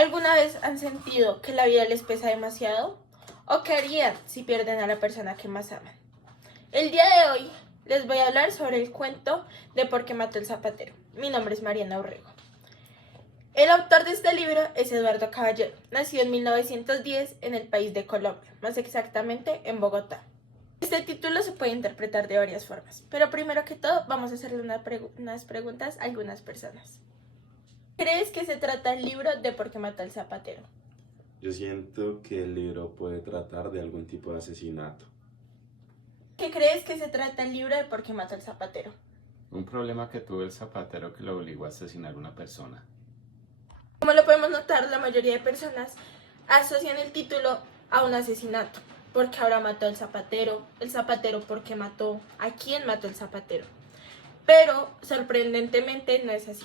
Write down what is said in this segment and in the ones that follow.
¿Alguna vez han sentido que la vida les pesa demasiado? ¿O qué harían si pierden a la persona que más aman? El día de hoy les voy a hablar sobre el cuento de Por qué mató el zapatero. Mi nombre es Mariana Urrego. El autor de este libro es Eduardo Caballero. Nació en 1910 en el país de Colombia, más exactamente en Bogotá. Este título se puede interpretar de varias formas, pero primero que todo vamos a hacerle unas preguntas a algunas personas. ¿Crees que se trata el libro de Por qué mató al zapatero? Yo siento que el libro puede tratar de algún tipo de asesinato. ¿Qué crees que se trata el libro de Por qué mató al zapatero? Un problema que tuvo el zapatero que lo obligó a asesinar a una persona. Como lo podemos notar, la mayoría de personas asocian el título a un asesinato. ¿Por qué ahora mató al zapatero? ¿El zapatero por qué mató? ¿A quién mató el zapatero? Pero sorprendentemente no es así.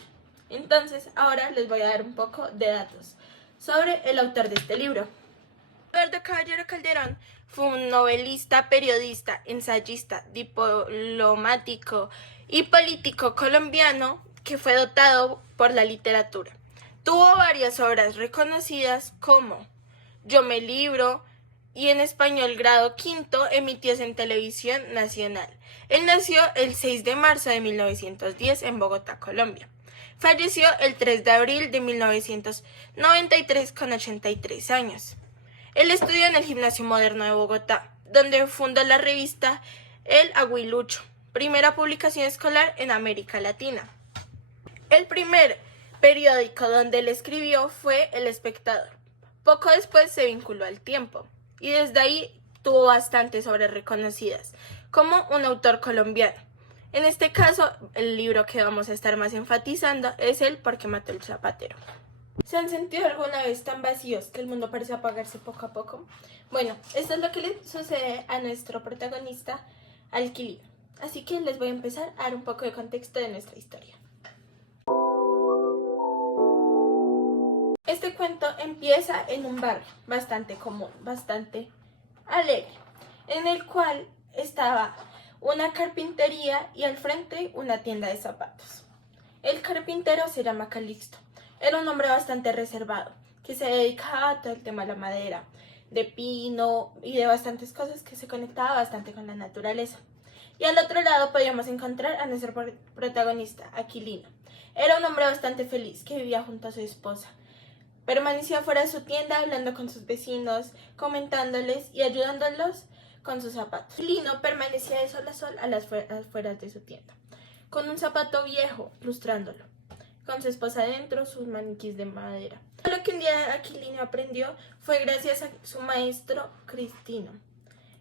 Entonces ahora les voy a dar un poco de datos sobre el autor de este libro. Eduardo Caballero Calderón fue un novelista, periodista, ensayista, diplomático y político colombiano que fue dotado por la literatura. Tuvo varias obras reconocidas como Yo me libro y en español grado quinto emitidas en televisión nacional. Él nació el 6 de marzo de 1910 en Bogotá, Colombia. Falleció el 3 de abril de 1993 con 83 años. Él estudió en el Gimnasio Moderno de Bogotá, donde fundó la revista El Aguilucho, primera publicación escolar en América Latina. El primer periódico donde él escribió fue El Espectador. Poco después se vinculó al Tiempo y desde ahí tuvo bastantes obras reconocidas como un autor colombiano. En este caso, el libro que vamos a estar más enfatizando es el Por qué mató el zapatero. ¿Se han sentido alguna vez tan vacíos que el mundo parece apagarse poco a poco? Bueno, esto es lo que le sucede a nuestro protagonista, Alquilino. Así que les voy a empezar a dar un poco de contexto de nuestra historia. Este cuento empieza en un barrio bastante común, bastante alegre, en el cual estaba una carpintería y al frente una tienda de zapatos. El carpintero se llama Calixto. Era un hombre bastante reservado, que se dedicaba a todo el tema de la madera, de pino y de bastantes cosas que se conectaba bastante con la naturaleza. Y al otro lado podíamos encontrar a nuestro protagonista, Aquilino. Era un hombre bastante feliz que vivía junto a su esposa. Permanecía fuera de su tienda hablando con sus vecinos, comentándoles y ayudándolos con sus zapatos. Aquilino permanecía de sol a sol a las afueras de su tienda, con un zapato viejo, lustrándolo, con su esposa adentro, sus maniquís de madera. Lo que un día Aquilino aprendió fue gracias a su maestro Cristino,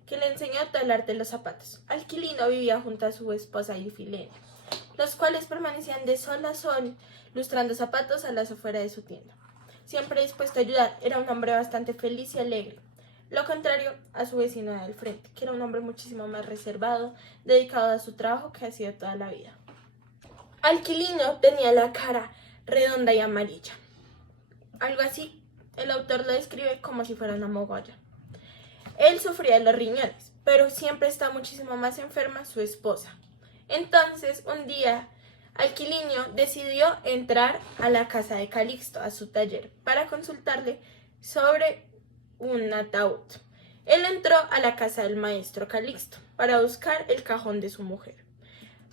que le enseñó todo el arte de los zapatos. Aquilino vivía junto a su esposa Ifilenia, los cuales permanecían de sol a sol, lustrando zapatos a las afueras de su tienda. Siempre dispuesto a ayudar, era un hombre bastante feliz y alegre. Lo contrario a su vecino del frente, que era un hombre muchísimo más reservado, dedicado a su trabajo que ha sido toda la vida. Alquilino tenía la cara redonda y amarilla. Algo así, el autor lo describe como si fuera una mogolla. Él sufría de los riñones, pero siempre está muchísimo más enferma su esposa. Entonces, un día, Alquilino decidió entrar a la casa de Calixto, a su taller, para consultarle sobre un ataúd. Él entró a la casa del maestro Calixto para buscar el cajón de su mujer,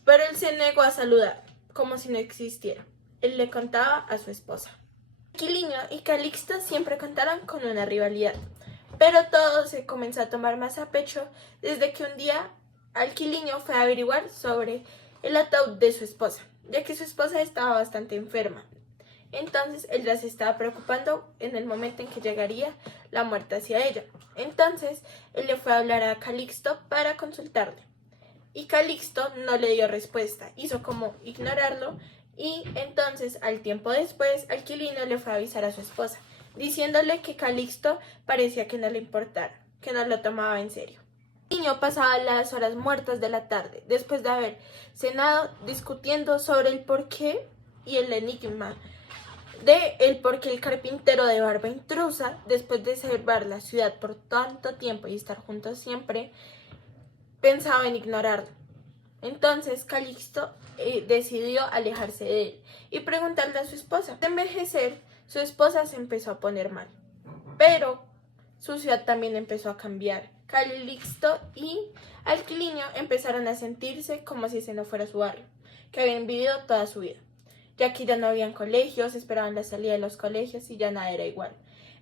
pero él se negó a saludar, como si no existiera. Él le contaba a su esposa. Aquilino y Calixto siempre contaron con una rivalidad, pero todo se comenzó a tomar más a pecho desde que un día Alquilino fue a averiguar sobre el ataúd de su esposa, ya que su esposa estaba bastante enferma. Entonces él ya se estaba preocupando en el momento en que llegaría la muerte hacia ella. Entonces él le fue a hablar a Calixto para consultarle. Y Calixto no le dio respuesta, hizo como ignorarlo y entonces al tiempo después Alquilino le fue a avisar a su esposa, diciéndole que Calixto parecía que no le importara, que no lo tomaba en serio. El niño pasaba las horas muertas de la tarde, después de haber cenado, discutiendo sobre el porqué y el enigma de el por qué el carpintero de barba intrusa, después de salvar la ciudad por tanto tiempo y estar juntos siempre, pensaba en ignorarlo. Entonces Calixto decidió alejarse de él y preguntarle a su esposa. De envejecer, Su esposa se empezó a poner mal, pero su ciudad también empezó a cambiar. Calixto y Alquilinio empezaron a sentirse como si ese no fuera su barrio, que habían vivido toda su vida, ya que ya no habían colegios, esperaban la salida de los colegios y ya nada era igual.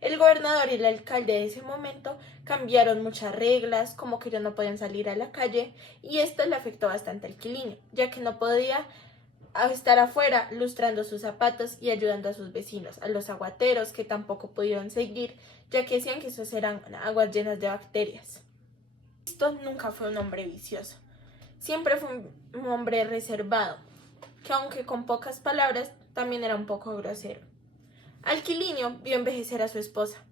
El gobernador y el alcalde de ese momento cambiaron muchas reglas, como que ya no podían salir a la calle, y esto le afectó bastante a Alquilinio, ya que no podía estar afuera lustrando sus zapatos y ayudando a sus vecinos, a los aguateros que tampoco pudieron seguir, ya que decían que esos eran aguas llenas de bacterias. Esto nunca fue un hombre vicioso, siempre fue un hombre reservado, que aunque con pocas palabras, también era un poco grosero. Alquilinio vio envejecer a su esposa,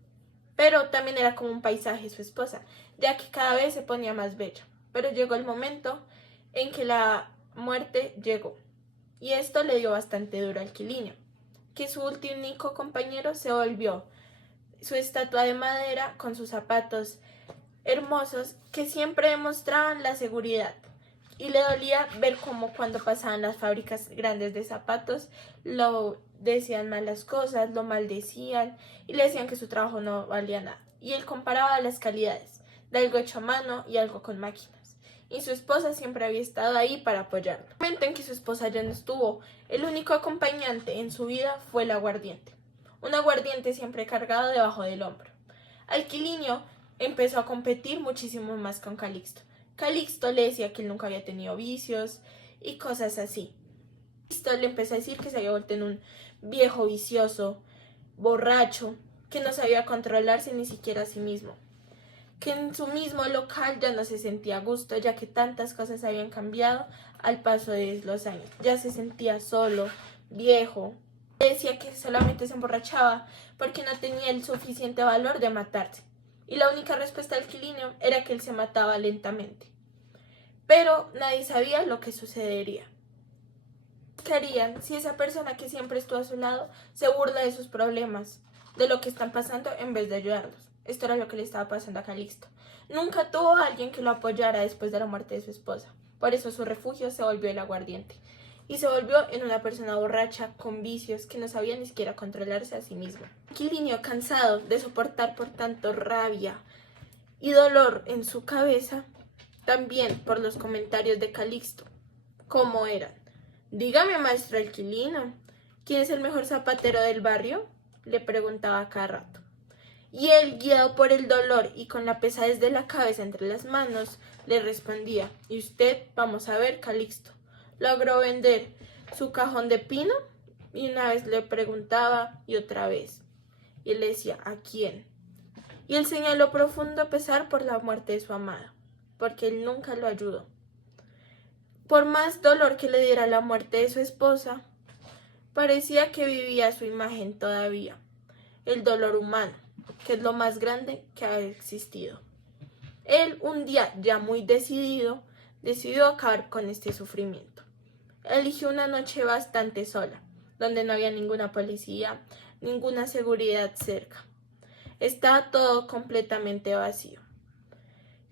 pero también era como un paisaje su esposa, ya que cada vez se ponía más bella. Pero llegó el momento en que la muerte llegó, y esto le dio bastante duro a Alquilinio, que su único compañero se volvió su estatua de madera con sus zapatos hermosos que siempre demostraban la seguridad. Y le dolía ver cómo cuando pasaban las fábricas grandes de zapatos lo decían malas cosas, lo maldecían y le decían que su trabajo no valía nada. Y él comparaba las calidades de algo hecho a mano y algo con máquinas. Y su esposa siempre había estado ahí para apoyarlo. En el momento en que su esposa ya no estuvo, el único acompañante en su vida fue el aguardiente. Un aguardiente siempre cargado debajo del hombro. Alquilinio empezó a competir muchísimo más con Calixto. Calixto le decía que él nunca había tenido vicios y cosas así. Calixto le empezó a decir que se había vuelto en un viejo vicioso, borracho, que no sabía controlarse ni siquiera a sí mismo, que en su mismo local ya no se sentía a gusto, ya que tantas cosas habían cambiado al paso de los años. Ya se sentía solo, viejo. Decía que solamente se emborrachaba porque no tenía el suficiente valor de matarse. Y la única respuesta del Alquilinio era que él se mataba lentamente. Pero nadie sabía lo que sucedería. ¿Qué harían si esa persona que siempre estuvo a su lado se burla de sus problemas, de lo que están pasando en vez de ayudarlos? Esto era lo que le estaba pasando a Calixto. Nunca tuvo a alguien que lo apoyara después de la muerte de su esposa. Por eso su refugio se volvió el aguardiente. Y se volvió en una persona borracha, con vicios, que no sabía ni siquiera controlarse a sí mismo. Alquilinio, cansado de soportar por tanto rabia y dolor en su cabeza, también por los comentarios de Calixto, ¿cómo eran? Dígame, maestro Alquilino, ¿quién es el mejor zapatero del barrio?, le preguntaba a cada rato. Y él, guiado por el dolor y con la pesadez de la cabeza entre las manos, le respondía: ¿y usted? Vamos a ver, Calixto, ¿logró vender su cajón de pino? Y una vez le preguntaba y otra vez. Y él le decía: ¿a quién? Y él señaló profundo pesar por la muerte de su amada, porque él nunca lo ayudó. Por más dolor que le diera la muerte de su esposa, parecía que vivía su imagen todavía, el dolor humano, que es lo más grande que ha existido. Él, un día ya muy decidido, decidió acabar con este sufrimiento. Eligió una noche bastante sola, donde no había ninguna policía, ninguna seguridad cerca. Estaba todo completamente vacío.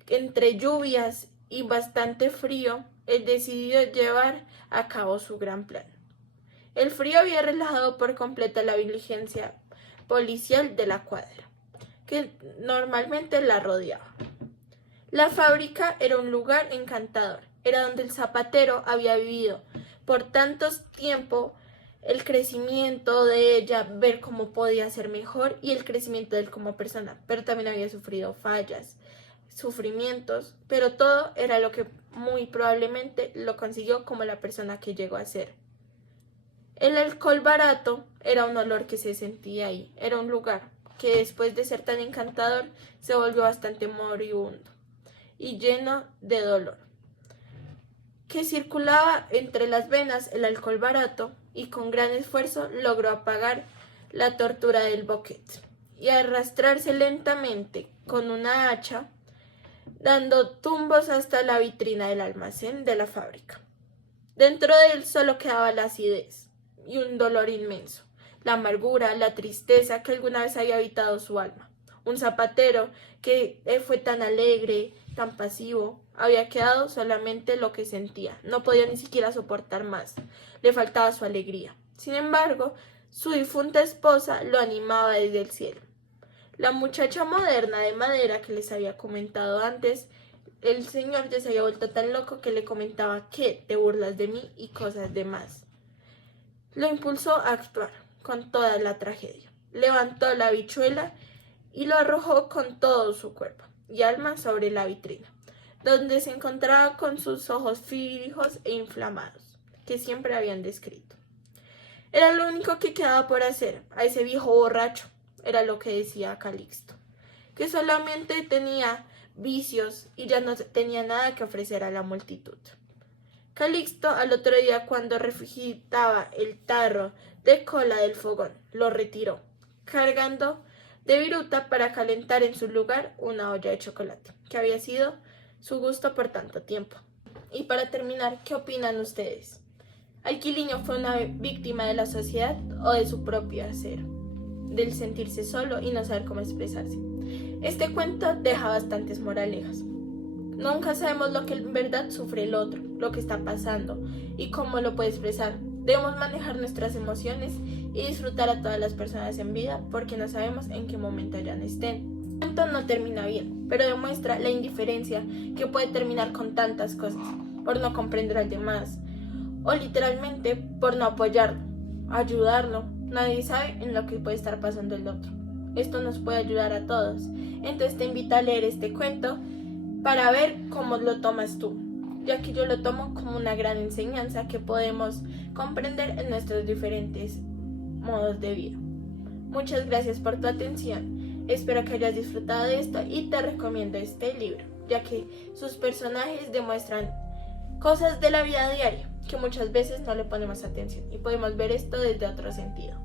Entre lluvias y bastante frío, él decidió llevar a cabo su gran plan. El frío había relajado por completo la diligencia policial de la cuadra, que normalmente la rodeaba. La fábrica era un lugar encantador, era donde el zapatero había vivido por tantos tiempo, el crecimiento de ella, ver cómo podía ser mejor y el crecimiento de él como persona, pero también había sufrido fallas, sufrimientos, pero todo era lo que muy probablemente lo consiguió como la persona que llegó a ser. El alcohol barato era un olor que se sentía ahí, era un lugar que después de ser tan encantador se volvió bastante moribundo y lleno de dolor, que circulaba entre las venas el alcohol barato y con gran esfuerzo logró apagar la tortura del boquete y arrastrarse lentamente con una hacha, dando tumbos hasta la vitrina del almacén de la fábrica. Dentro de él solo quedaba la acidez y un dolor inmenso, la amargura, la tristeza que alguna vez había habitado su alma. Un zapatero que fue tan alegre, tan pasivo, había quedado solamente lo que sentía, no podía ni siquiera soportar más, le faltaba su alegría. Sin embargo, Su difunta esposa lo animaba desde el cielo. La muchacha moderna de madera que les había comentado antes, el señor ya se había vuelto tan loco que le comentaba que te burlas de mí y cosas demás. Lo impulsó a actuar con toda la tragedia. Levantó la habichuela y lo arrojó con todo su cuerpo y alma sobre la vitrina, donde se encontraba con sus ojos fijos e inflamados, que siempre habían descrito. Era lo único que quedaba por hacer a ese viejo borracho, era lo que decía Calixto, que solamente tenía vicios y ya no tenía nada que ofrecer a la multitud. Calixto al otro día, cuando regurgitaba el tarro de cola del fogón, lo retiró, cargando de viruta para calentar en su lugar una olla de chocolate, que había sido su gusto por tanto tiempo. Y para terminar, ¿qué opinan ustedes? ¿Alquiliño fue una víctima de la sociedad o de su propio hacer? Del sentirse solo y no saber cómo expresarse. Este cuento deja bastantes moralejas. Nunca sabemos lo que en verdad sufre el otro, lo que está pasando y cómo lo puede expresar. Debemos manejar nuestras emociones y disfrutar a todas las personas en vida porque no sabemos en qué momento ya no estén. El cuento no termina bien, pero demuestra la indiferencia que puede terminar con tantas cosas, por no comprender al demás o literalmente por no apoyarlo, ayudarlo. Nadie sabe en lo que puede estar pasando el otro. Esto nos puede ayudar a todos. Entonces te invito a leer este cuento para ver cómo lo tomas tú, ya que yo lo tomo como una gran enseñanza que podemos comprender en nuestros diferentes modos de vida. Muchas gracias por tu atención. Espero que hayas disfrutado de esto y te recomiendo este libro, ya que sus personajes demuestran cosas de la vida diaria que muchas veces no le ponemos atención y podemos ver esto desde otro sentido.